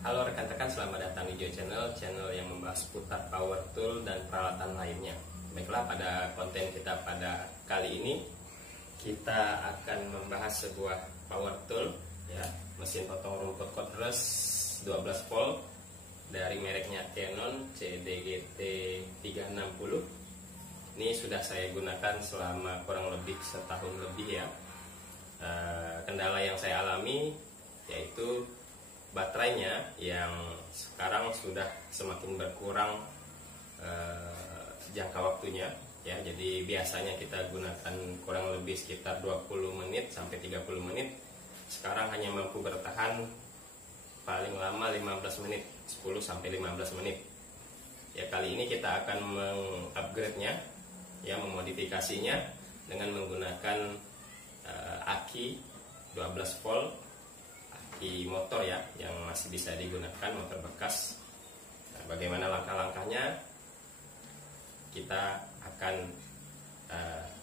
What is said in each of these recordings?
Halo rekan-rekan, selamat datang di Joy Channel yang membahas seputar power tool dan peralatan lainnya. Baiklah, pada konten kita pada kali ini kita akan membahas sebuah power tool, ya, mesin potong rumput cordless 12 volt dari mereknya Canon CDGT 360. Ini sudah saya gunakan selama kurang lebih setahun lebih, ya. Kendala yang saya alami yaitu baterainya yang sekarang sudah semakin berkurang jangka waktunya, ya. Jadi biasanya kita gunakan kurang lebih sekitar 20 menit sampai 30 menit. Sekarang hanya mampu bertahan paling lama 15 menit, 10 sampai 15 menit. Ya, kali ini kita akan mengupgrade-nya, ya, memodifikasinya dengan menggunakan aki 12 volt, aki motor, ya, yang masih bisa digunakan, motor bekas. Nah, bagaimana langkah-langkahnya? Kita akan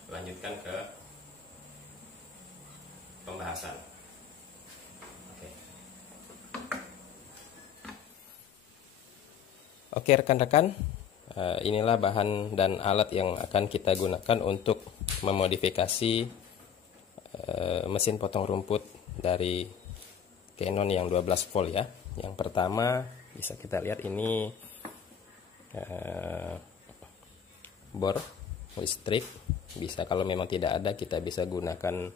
lanjutkan ke pembahasan. Oke rekan-rekan, inilah bahan dan alat yang akan kita gunakan untuk memodifikasi mesin potong rumput dari Canon yang 12 volt, ya. Yang pertama bisa kita lihat ini bor listrik. Bisa, kalau memang tidak ada kita bisa gunakan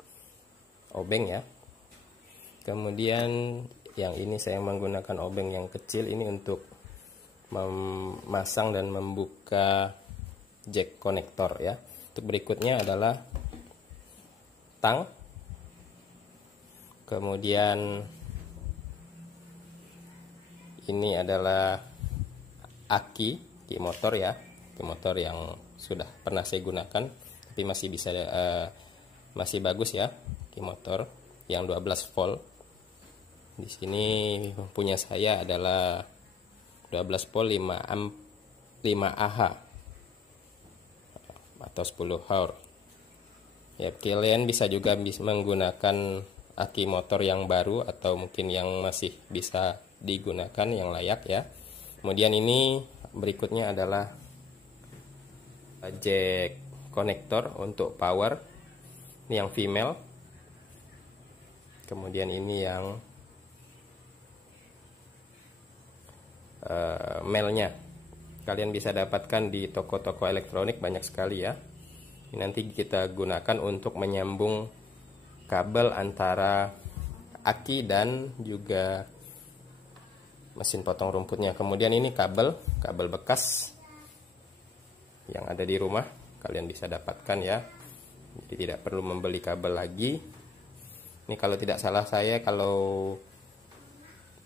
obeng, ya. Kemudian yang ini saya menggunakan obeng yang kecil ini untuk memasang dan membuka jack konektor, ya. Untuk berikutnya adalah tang, kemudian ini adalah aki motor, ya, aki motor yang sudah pernah saya gunakan tapi masih bisa masih bagus, ya, aki motor yang 12 volt. Di sini punya saya adalah 12 volt 5 Ah atau 10 Hr. Ya, kalian bisa juga menggunakan aki motor yang baru atau mungkin yang masih bisa digunakan yang layak, ya. Kemudian ini berikutnya adalah jack konektor untuk power. Ini yang female. Kemudian ini yang male-nya. Kalian bisa dapatkan di toko-toko elektronik, banyak sekali, ya. Ini nanti kita gunakan untuk menyambung kabel antara aki dan juga mesin potong rumputnya. Kemudian ini kabel bekas yang ada di rumah, kalian bisa dapatkan, ya. Jadi tidak perlu membeli kabel lagi. Ini kalau tidak salah saya, kalau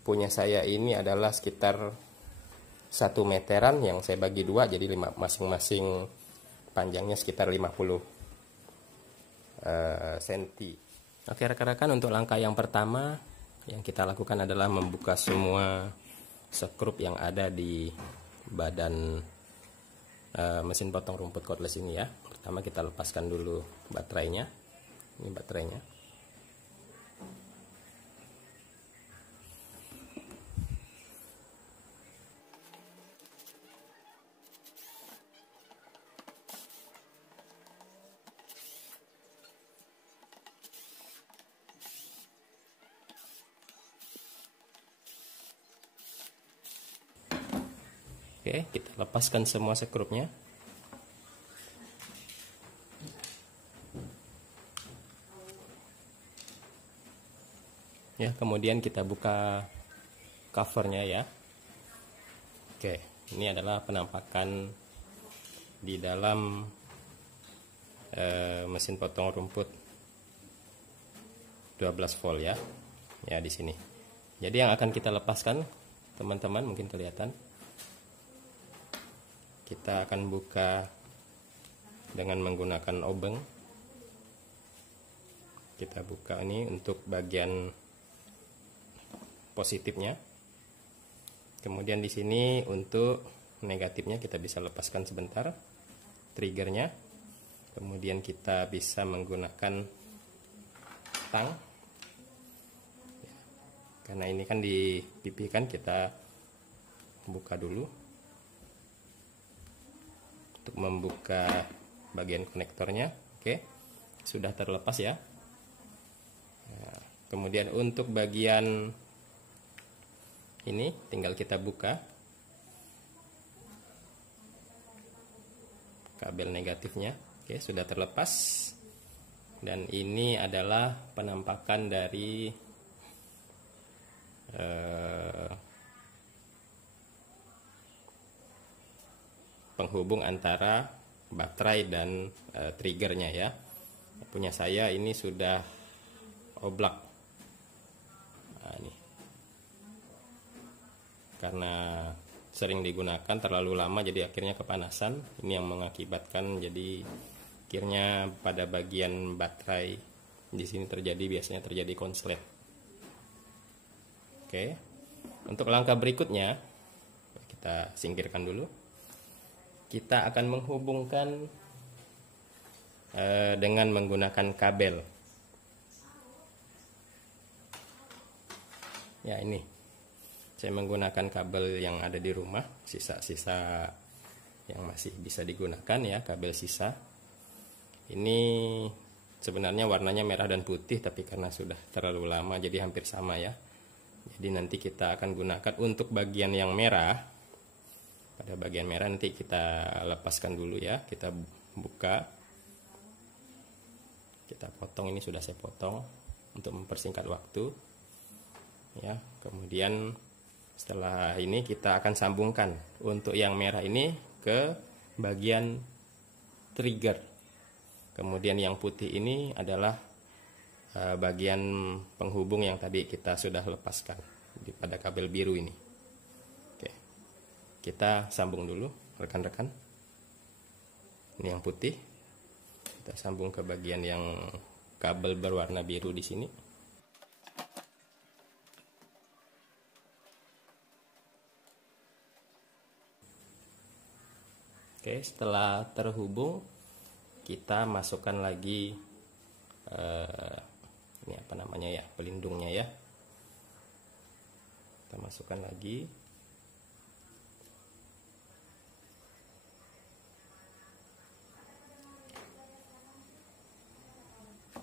punya saya ini adalah sekitar 1 meteran yang saya bagi 2, jadi masing-masing panjangnya sekitar 50 cm. Oke rekan-rekan, untuk langkah yang pertama yang kita lakukan adalah membuka semua skrup yang ada di badan mesin potong rumput cordless ini, ya. Pertama kita lepaskan dulu baterainya. Ini baterainya. Oke, kita lepaskan semua skrupnya. Ya, kemudian kita buka covernya, ya. Oke, ini adalah penampakan di dalam mesin potong rumput 12 volt, ya. Ya, di sini. Jadi yang akan kita lepaskan, teman-teman, mungkin kelihatan. Kita akan buka dengan menggunakan obeng. Kita buka ini untuk bagian positifnya. Kemudian di sini untuk negatifnya kita bisa lepaskan sebentar triggernya. Kemudian kita bisa menggunakan tang. Karena ini kan dipipihkan, kita buka dulu untuk membuka bagian konektornya. Oke, sudah terlepas ya. Nah, kemudian untuk bagian ini tinggal kita buka kabel negatifnya. Oke, sudah terlepas. Dan ini adalah penampakan dari penghubung antara baterai dan triggernya ya. Punya saya ini sudah oblak. Nah, ini karena sering digunakan terlalu lama, jadi akhirnya kepanasan. Ini yang mengakibatkan jadi akhirnya pada bagian baterai di sini biasanya terjadi konslet. Oke, untuk langkah berikutnya kita singkirkan dulu. Kita akan menghubungkan dengan menggunakan kabel. Ya, ini saya menggunakan kabel yang ada di rumah, sisa-sisa yang masih bisa digunakan ya, kabel sisa. Ini sebenarnya warnanya merah dan putih, tapi karena sudah terlalu lama jadi hampir sama ya. Jadi nanti kita akan gunakan untuk bagian yang merah. Pada bagian merah nanti kita lepaskan dulu ya, kita buka, kita potong. Ini sudah saya potong untuk mempersingkat waktu ya. Kemudian setelah ini kita akan sambungkan untuk yang merah ini ke bagian trigger. Kemudian yang putih ini adalah bagian penghubung yang tadi kita sudah lepaskan pada kabel biru ini. Oke, kita sambung dulu rekan-rekan. Ini yang putih, kita sambung ke bagian yang kabel berwarna biru di sini. Oke, setelah terhubung kita masukkan lagi ini apa namanya ya, pelindungnya ya. Kita masukkan lagi.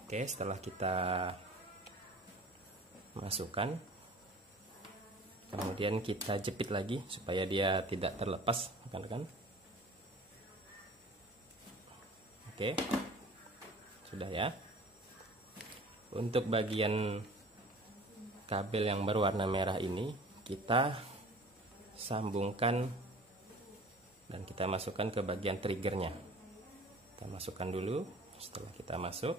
Oke, setelah kita masukkan, kemudian kita jepit lagi supaya dia tidak terlepas, rekan-rekan. Oke, sudah ya. Untuk bagian kabel yang berwarna merah ini kita sambungkan dan kita masukkan ke bagian triggernya. Kita masukkan dulu. Setelah kita masuk,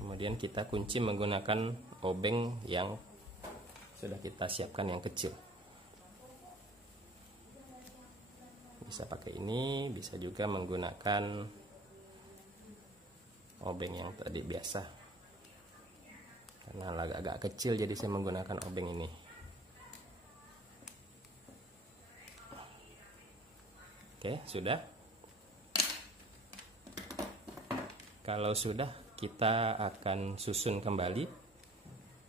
kemudian kita kunci menggunakan obeng yang sudah kita siapkan yang kecil. Bisa pakai ini, bisa juga menggunakan obeng yang tadi biasa. Karena agak kecil jadi saya menggunakan obeng ini. Oke, sudah. Kalau sudah, kita akan susun kembali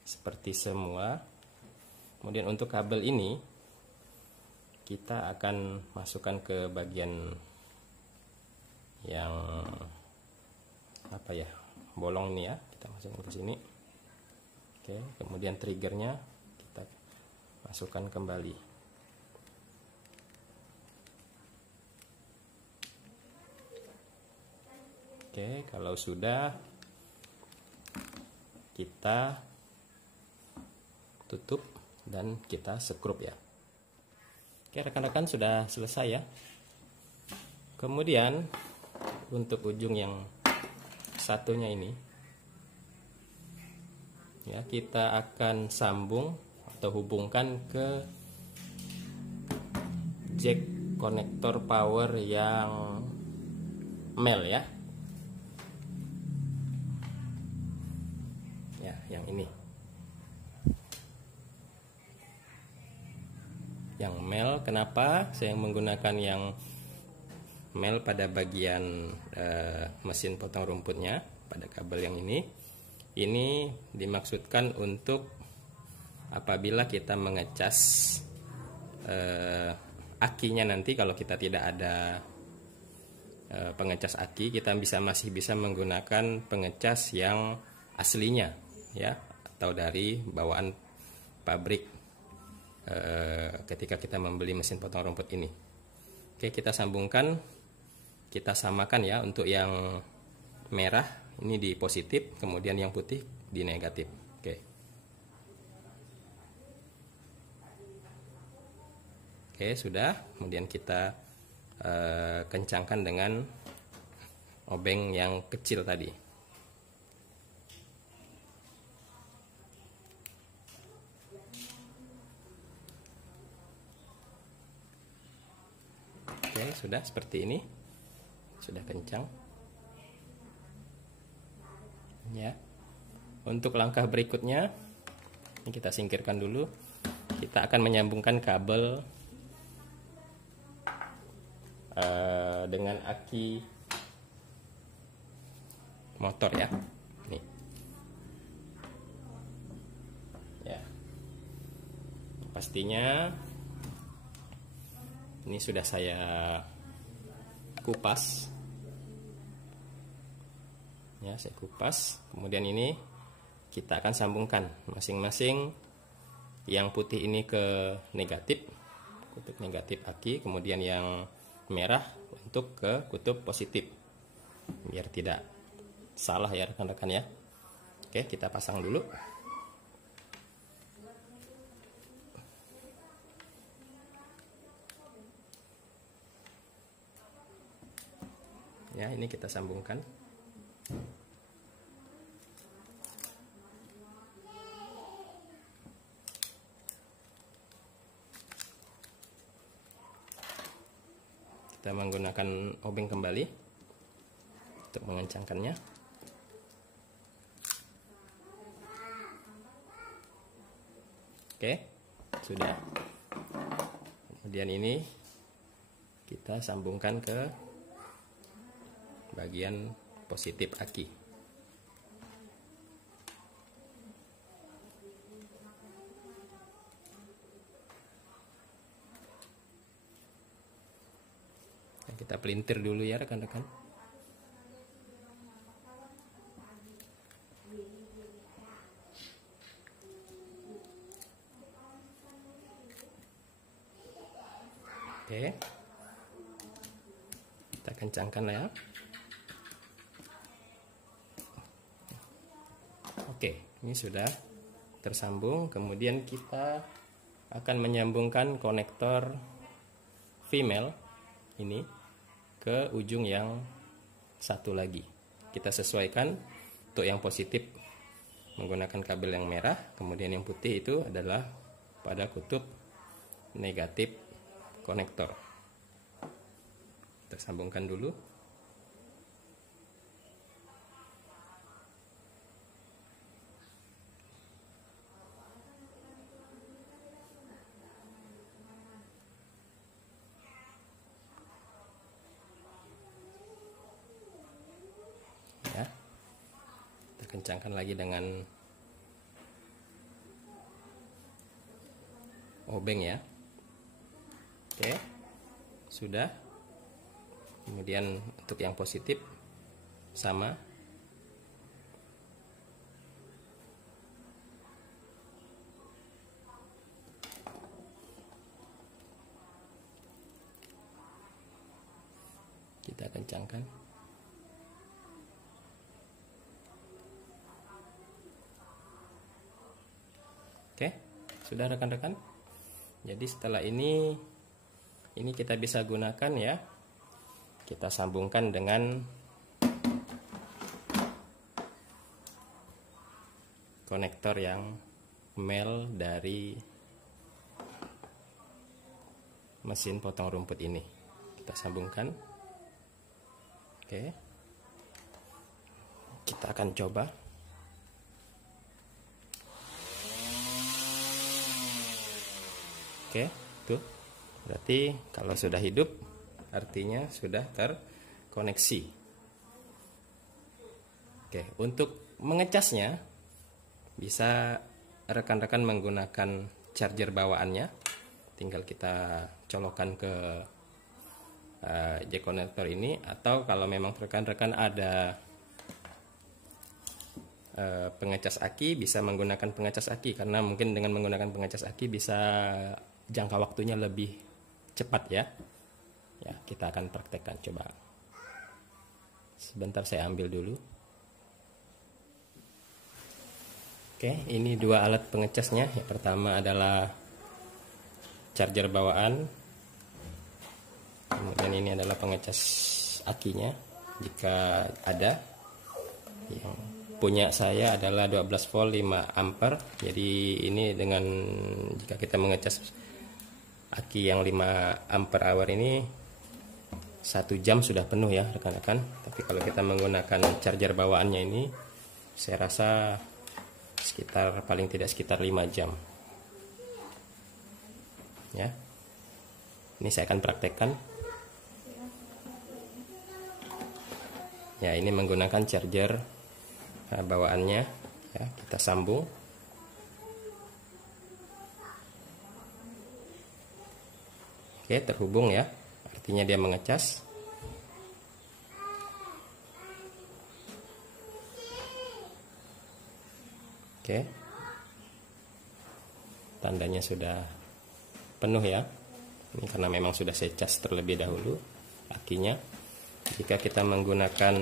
seperti semua. Kemudian untuk kabel ini kita akan masukkan ke bagian yang apa ya, bolong nih ya, kita masukkan ke sini. Oke, kemudian triggernya kita masukkan kembali. Oke, kalau sudah kita tutup dan kita sekrup ya. Oke, rekan-rekan, sudah selesai ya. Kemudian untuk ujung yang satunya ini ya, kita akan sambung atau hubungkan ke jack konektor power yang mel ya. Ya, yang ini. Yang mel, kenapa saya menggunakan yang mel pada bagian mesin potong rumputnya pada kabel yang ini? Ini dimaksudkan untuk apabila kita mengecas akinya nanti, kalau kita tidak ada pengecas aki, kita masih bisa menggunakan pengecas yang aslinya ya, atau dari bawaan pabrik ketika kita membeli mesin potong rumput ini. Oke, kita sambungkan, kita samakan ya. Untuk yang merah ini di positif, kemudian yang putih di negatif. Oke, sudah. Kemudian kita kencangkan dengan obeng yang kecil tadi. Oke, sudah seperti ini. Sudah kencang. Ya. Untuk langkah berikutnya, ini kita singkirkan dulu. Kita akan menyambungkan kabel dengan aki motor ya. Nih. Ya. Pastinya ini sudah saya kupas. Ya, saya kupas. Kemudian ini kita akan sambungkan masing-masing. Yang putih ini ke negatif, kutub negatif aki, kemudian yang merah untuk ke kutub positif, biar tidak salah ya rekan-rekan ya. Oke, kita pasang dulu. Ya, ini kita sambungkan. Kita menggunakan obeng kembali untuk mengencangkannya. Oke, sudah. Kemudian ini kita sambungkan ke bagian positif aki. Kita pelintir dulu ya rekan-rekan. Oke, kita kencangkan ya. Oke, ini sudah tersambung. Kemudian kita akan menyambungkan konektor female ini ke ujung yang satu lagi. Kita sesuaikan. Untuk yang positif menggunakan kabel yang merah, kemudian yang putih itu adalah pada kutub negatif konektor. Kita sambungkan dulu. Ya, kita kencangkan lagi dengan obeng ya. Oke, sudah. Kemudian untuk yang positif sama. Kita kencangkan. Oke, sudah rekan-rekan. Jadi setelah ini kita bisa gunakan ya. Kita sambungkan dengan konektor yang male dari mesin potong rumput ini. Kita sambungkan. Oke. Kita akan coba. Oke, tuh. Berarti kalau sudah hidup artinya sudah terkoneksi. Oke, untuk mengecasnya bisa rekan-rekan menggunakan charger bawaannya, tinggal kita colokan ke jack connector ini, atau kalau memang rekan-rekan ada pengecas aki, bisa menggunakan pengecas aki, karena mungkin dengan menggunakan pengecas aki bisa jangka waktunya lebih cepat ya. Ya, kita akan praktekkan, coba. Sebentar saya ambil dulu. Oke, ini dua alat pengecasnya. Yang pertama adalah charger bawaan. Kemudian ini adalah pengecas akinya jika ada. Yang punya saya adalah 12 volt 5 ampere. Jadi ini dengan jika kita mengecas aki yang 5 ampere hour ini 1 jam sudah penuh ya rekan-rekan. Tapi kalau kita menggunakan charger bawaannya ini, saya rasa sekitar paling tidak sekitar 5 jam ya. Ini saya akan praktekkan ya. Ini menggunakan charger bawaannya ya, kita sambung. Oke, terhubung ya, artinya dia mengecas. Oke, tandanya sudah penuh ya. Ini karena memang sudah saya cas terlebih dahulu akinya. Jika kita menggunakan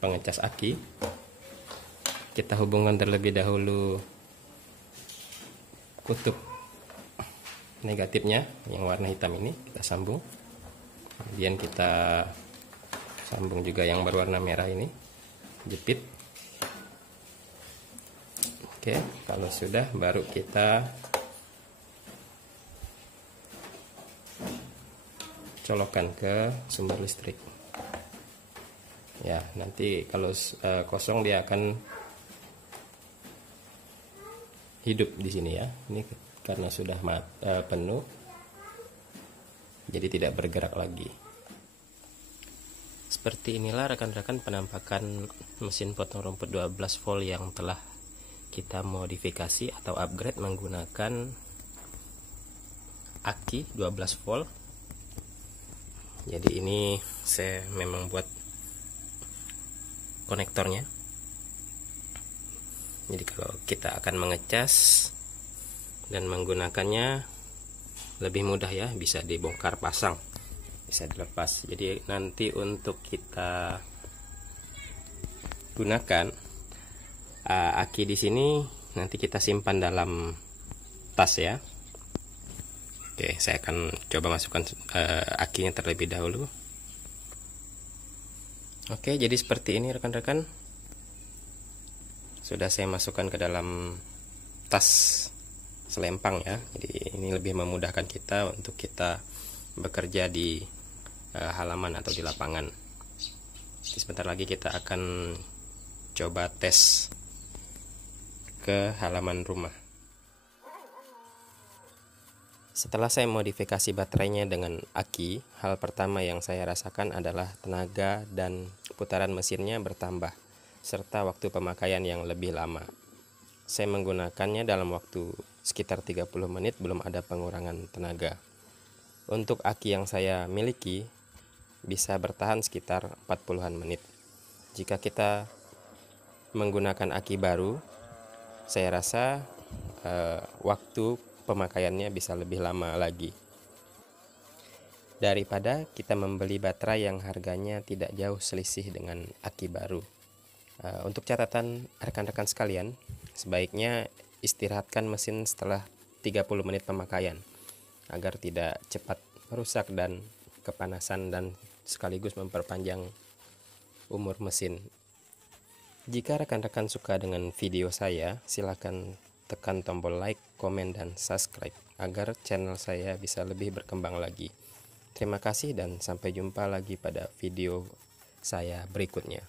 pengecas aki, kita hubungkan terlebih dahulu kutub negatifnya yang warna hitam ini, kita sambung. Kemudian kita sambung juga yang berwarna merah ini, jepit. Oke, kalau sudah baru kita colokan ke sumber listrik ya. Nanti kalau kosong dia akan hidup di sini ya. Ini karena sudah penuh, jadi tidak bergerak lagi. Seperti inilah rekan-rekan penampakan mesin potong rumput 12 volt yang telah kita modifikasi atau upgrade menggunakan aki 12 volt. Jadi ini saya memang buat konektornya. Jadi kalau kita akan mengecas dan menggunakannya lebih mudah ya, bisa dibongkar pasang, bisa dilepas. Jadi nanti untuk kita gunakan aki di sini nanti kita simpan dalam tas ya. Oke, saya akan coba masukkan akinya terlebih dahulu. Oke, jadi seperti ini rekan-rekan. Sudah saya masukkan ke dalam tas selempang ya. Jadi ini lebih memudahkan kita untuk kita bekerja di halaman atau di lapangan. Jadi sebentar lagi kita akan coba tes ke halaman rumah. Setelah saya modifikasi baterainya dengan aki, hal pertama yang saya rasakan adalah tenaga dan putaran mesinnya bertambah, serta waktu pemakaian yang lebih lama. Saya menggunakannya dalam waktu sekitar 30 menit, belum ada pengurangan tenaga. Untuk aki yang saya miliki, bisa bertahan sekitar 40-an menit. Jika kita menggunakan aki baru, saya rasa waktu pemakaiannya bisa lebih lama lagi daripada kita membeli baterai yang harganya tidak jauh selisih dengan aki baru. Untuk catatan rekan-rekan sekalian, sebaiknya istirahatkan mesin setelah 30 menit pemakaian agar tidak cepat merusak dan kepanasan dan sekaligus memperpanjang umur mesin. Jika rekan-rekan suka dengan video saya, silakan tekan tombol like, komen, dan subscribe agar channel saya bisa lebih berkembang lagi. Terima kasih dan sampai jumpa lagi pada video saya berikutnya.